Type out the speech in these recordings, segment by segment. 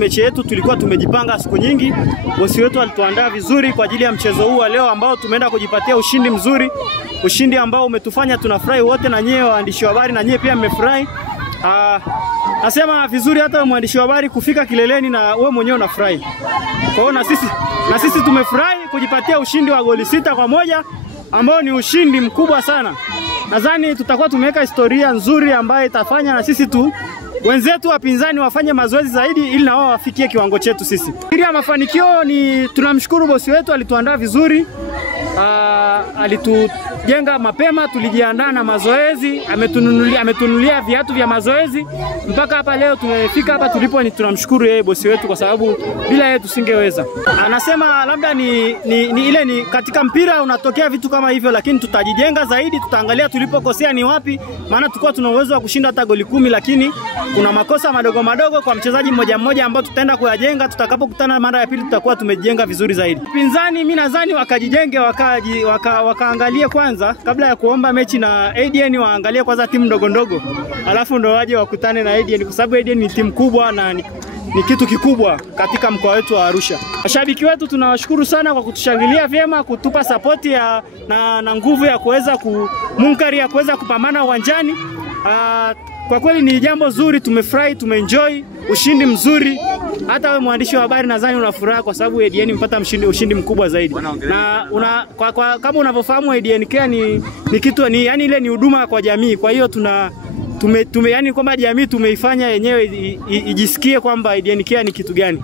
Mechi yetu tulikuwa tumejipanga siku nyingi. Bosi wetu alituandaa vizuri kwa ajili ya mchezo huu wa leo ambao tumeenda kujipatia ushindi mzuri. Ushindi ambao umetufanya tunafurahi wote, na nyie waandishi wa habari na nyie pia mmefurahi. Nasema vizuri hata mwandishi wa habari kufika kileleni na wewe mwenyewe unafurahi. Kwa hiyo na sisi tumefurahi kujipatia ushindi wa goli 6-1 ambao ni ushindi mkubwa sana. Nadhani tutakuwa tumeweka historia nzuri ambayo itafanya na sisi wenzetu wapinzani wafanye mazoezi zaidi ili na wao wafikie kiwango chetu sisi. Ili ya mafanikio ni tunamshukuru bosi wetu, alituandaa vizuri. Alitujenga mapema, tulijiandaa na mazoezi, ametunulia viatu vya mazoezi mpaka hapa leo tumefika hapa tulipo. Ni tunamshukuru yeye bosi wetu kwa sababu bila yeye tusingeweza. Anasema labda ni katika mpira unatokea vitu kama hivyo, lakini tutajijenga zaidi, tutaangalia tulipokosea ni wapi, maana tulikuwa tuna uwezo wa kushinda hata goli 10, lakini kuna makosa madogo madogo kwa mchezaji mmoja mmoja ambao tutaenda kuyajenga. Tutakapokutana mara ya pili tutakuwa tumejenga vizuri zaidi. Pinzani mimi nadhani wakajijenge, wakaangalie kwanza kabla ya kuomba mechi na ADN, waangalie kwanza timu ndogo ndogo, alafu ndo waje wakutane na ADN kwa sababu ADN ni timu kubwa na ni kitu kikubwa katika mkoa wetu wa Arusha. Mashabiki wetu tunawashukuru sana kwa kutushangilia vyema, kutupa support na nguvu ya kuweza munkari ya kuweza kupambana uwanjani. Kwa kweli ni jambo zuri, tumefurahi, tumeenjoy ushindi mzuri. Hata wewe mwandishi wa habari nadhani unafurahi kwa sababu ADN mpata ushindi mkubwa zaidi. Na kama unavyofahamu ADN ni kitu yani ile ni huduma kwa jamii. Kwa hiyo yani kwamba jamii tumeifanya yenyewe ijisikie kwamba ADN ni kitu gani.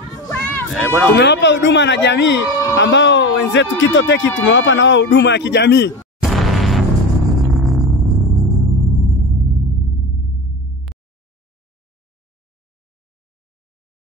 Tumewapa huduma na jamii ambao wenzetu Kitoteki tumewapa na wao huduma ya kijamii.